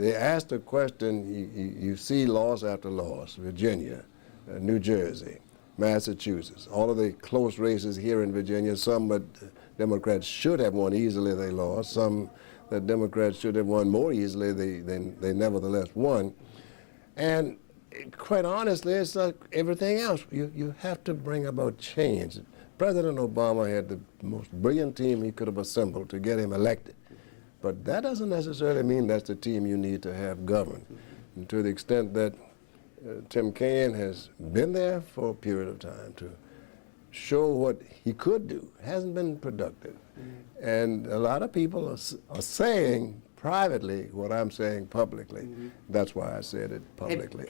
they asked a question, you see loss after loss, Virginia, New Jersey, Massachusetts, all of the close races here in Virginia, some that Democrats should have won easily, they lost, some that Democrats should have won more easily, they nevertheless won. And quite honestly, it's like everything else. You have to bring about change. President Obama had the most brilliant team he could have assembled to get him elected. But that doesn't necessarily mean that's the team you need to have govern. And to the extent that Tim Kaine has been there for a period of time to show what he could do, hasn't been productive. And a lot of people are saying privately what I'm saying publicly. That's why I said it publicly.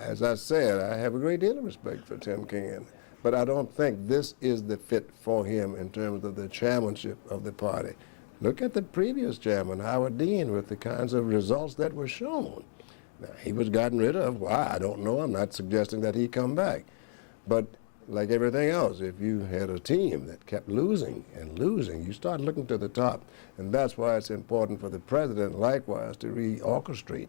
As I said, I have a great deal of respect for Tim Kaine, but I don't think this is the fit for him in terms of the chairmanship of the party. Look at the previous chairman, Howard Dean, with the kinds of results that were shown. Now, he was gotten rid of. Why? I don't know. I'm not suggesting that he come back. But like everything else, if you had a team that kept losing and losing, you start looking to the top. And that's why it's important for the president, likewise, to reorchestrate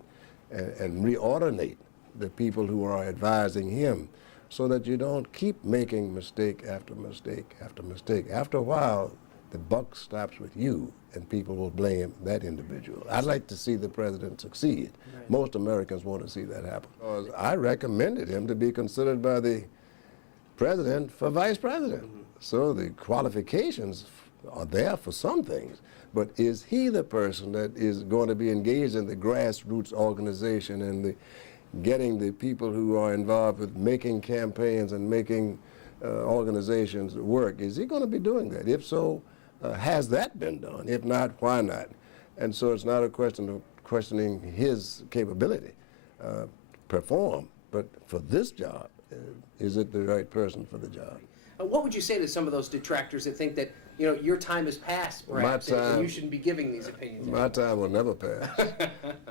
and reordinate the people who are advising him so that you don't keep making mistake after mistake after mistake. After a while, the buck stops with you, and people will blame that individual. I'd like to see the president succeed. Right. Most Americans want to see that happen. Because I recommended him to be considered by the president for vice president. So the qualifications are there for some things, but is he the person that is going to be engaged in the grassroots organization and getting the people who are involved with making campaigns and making organizations work? Is he going to be doing that? If so, has that been done? If not, why not? And so it's not a question of questioning his capability to perform, but for this job, is it the right person for the job? What would you say to some of those detractors that think that, you know, your time has passed, perhaps, and you shouldn't be giving these opinions? My time will never pass.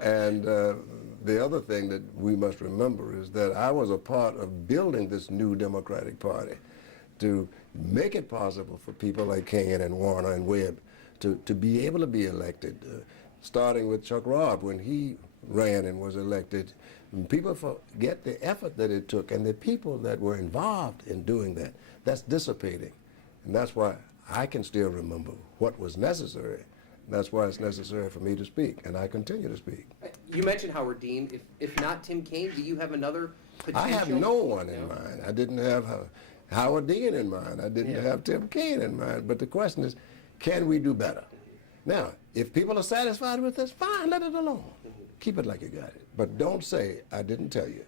And the other thing that we must remember is that I was a part of building this new Democratic Party to make it possible for people like Kaine and Warner and Webb to be able to be elected, starting with Chuck Robb when he ran and was elected. And people forget the effort that it took and the people that were involved in doing that. That's dissipating. And that's why I can still remember what was necessary. That's why it's necessary for me to speak, and I continue to speak. You mentioned Howard Dean. If not Tim Kaine, do you have another potential? I have no one in mind. I didn't have Howard Dean in mind. I didn't have Tim Kaine in mind. But the question is, can we do better? Now, if people are satisfied with this, fine, let it alone. Keep it like you got it. But don't say, I didn't tell you.